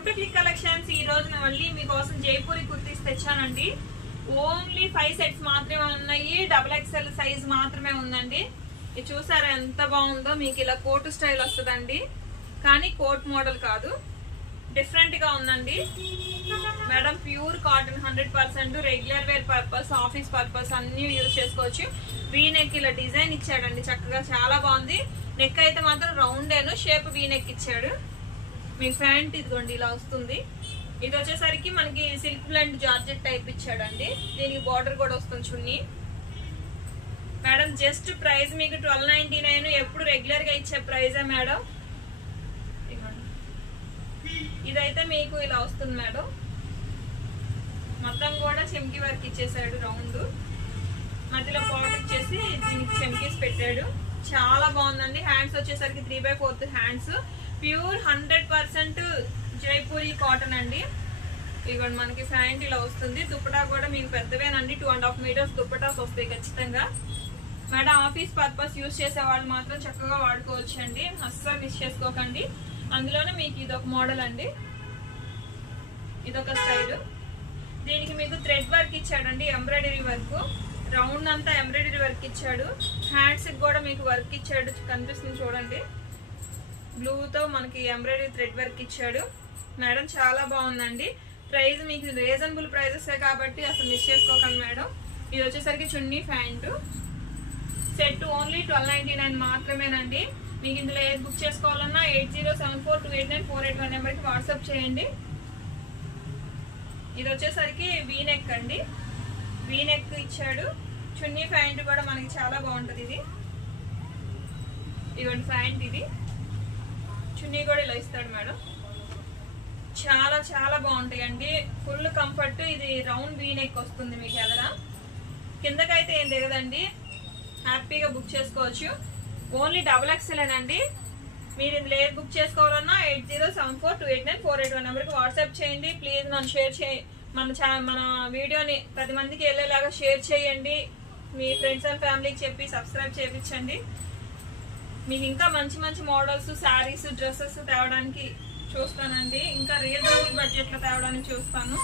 Welcome to click collections. ఈ రోజు నేను మళ్ళీ మీకోసం జైపూరి కుర్తీస్ తెచ్చానండి. ఓన్లీ 5 సెట్స్ మాత్రమే ఉన్నాయి. XXL సైజ్ మాత్రమే ఉందండి. ఇది చూసారా ఎంత బాగుందో. మీకు ఇలా కోట్ స్టైల్ వస్తుందండి, కానీ కోట్ మోడల్ కాదు, డిఫరెంట్ గా ఉందండి madam. Pure cotton 100%. Regular wear purpose, office purpose అన్ని యూజ్ చేసుకోవచ్చు. వీ నెక్ ఇలా డిజైన్ ఇచ్చాడండి చక్కగా, చాలా బాగుంది. నెక్ అయితే మాత్రం రౌండ్ ఏను షేప్ వీ నెక్ ఇచ్చాడు. మీకు ప్యాంట్ ఇదిగోండి ఇలా వస్తుంది. ఇది వచ్చేసరికి మనకి సిల్క్ బ్లెండ్ జార్జెట్ టైప్ ఇచ్చాడండి. దీనికి బార్డర్ కూడా వస్తుంది చున్నీ. మేడం జస్ట్ ప్రైస్ మీకు 1299. ఎప్పుడు రెగ్యులర్ గా ఇచ్చే ప్రైజే మేడం. ఇదైతే మీకు ఇలా వస్తుంది మేడం. మొత్తం కూడా చెమ్కి వర్క్ ఇచ్చేసాడు రౌండ్. మధ్యలో బార్డర్ ఇచ్చేసి దీనికి చెమ్కీస్ పెట్టాడు. చాలా బాగుందండి. హ్యాండ్స్ వచ్చేసరికి 3/4 హ్యాండ్స్. ప్యూర్ 100% జైపూరి కాటన్ అండి. ఇదిగోండి మనకి ప్యాంట్ ఇలా వస్తుంది. దుప్పటా కూడా మీకు పెద్దవేనండి. 2.5 మీటర్స్ దుప్పటాస్ వస్తాయి ఖచ్చితంగా. మేడం ఆఫీస్ పర్పస్ యూజ్ చేసే వాళ్ళు మాత్రం చక్కగా వాడుకోవచ్చు అండి. అస్సలు మిస్ చేసుకోకండి. అందులోనే మీకు ఇదొక మోడల్ అండి, ఇదొక స్టైల్. దీనికి మీకు థ్రెడ్ వర్క్ ఇచ్చాడండి, ఎంబ్రాయిడరీ వర్క్. రౌండ్ అంతా ఎంబ్రాయిడరీ వర్క్ ఇచ్చాడు. హ్యాండ్స్ కూడా మీకు వర్క్ ఇచ్చాడు, కనిపిస్తుంది చూడండి. బ్లూతో మనకి ఎంబ్రాయిడరీ థ్రెడ్ వర్క్ ఇచ్చాడు మేడం. చాలా బాగుందండి. ప్రైస్ మీకు రీజనబుల్ ప్రైజెస్ కాబట్టి అసలు మిస్ చేసుకోకండి మేడం. ఇది వచ్చేసరికి చున్నీ ప్యాంటు సెట్ ఓన్లీ 1299 మాత్రమేనండి. మీకు ఇందులో ఏది బుక్ చేసుకోవాలన్నా 8074289481 నెంబర్కి వాట్సాప్ చేయండి. ఇది వచ్చేసరికి వీ నెక్ అండి, వీ నెక్ ఇచ్చాడు. చున్నీ ప్యాంట్ కూడా మనకి చాలా బాగుంటుంది. ఇది ఇవ్వండి ప్యాంట్, ఇది చున్నీ కూడా ఇలా ఇస్తాడు మేడం. చాలా చాలా బాగుంటాయి అండి. Full comfort. ఇది రౌండ్ వీ నెక్ వస్తుంది మీకు ఎదర, కిందకైతే ఏం దిగదండి. హ్యాపీగా బుక్ చేసుకోవచ్చు. ఓన్లీ XXL అండి. మీరు ఇందులో ఏది బుక్ చేసుకోవాలన్నా 8074289481 నెంబర్కి వాట్సాప్ చేయండి. ప్లీజ్ నన్ను షేర్ చేయండి. మన వీడియోని 10 మందికి వెళ్ళేలాగా షేర్ చేయండి. మీ ఫ్రెండ్స్ అండ్ ఫ్యామిలీకి చెప్పి సబ్స్క్రైబ్ చేయించండి. మీకు ఇంకా మంచి మంచి మోడల్స్, శారీస్, డ్రెస్సెస్ తేవడానికి చూస్తానండి. ఇంకా రీజనబుల్ బడ్జెట్లో తేవడానికి చూస్తాను.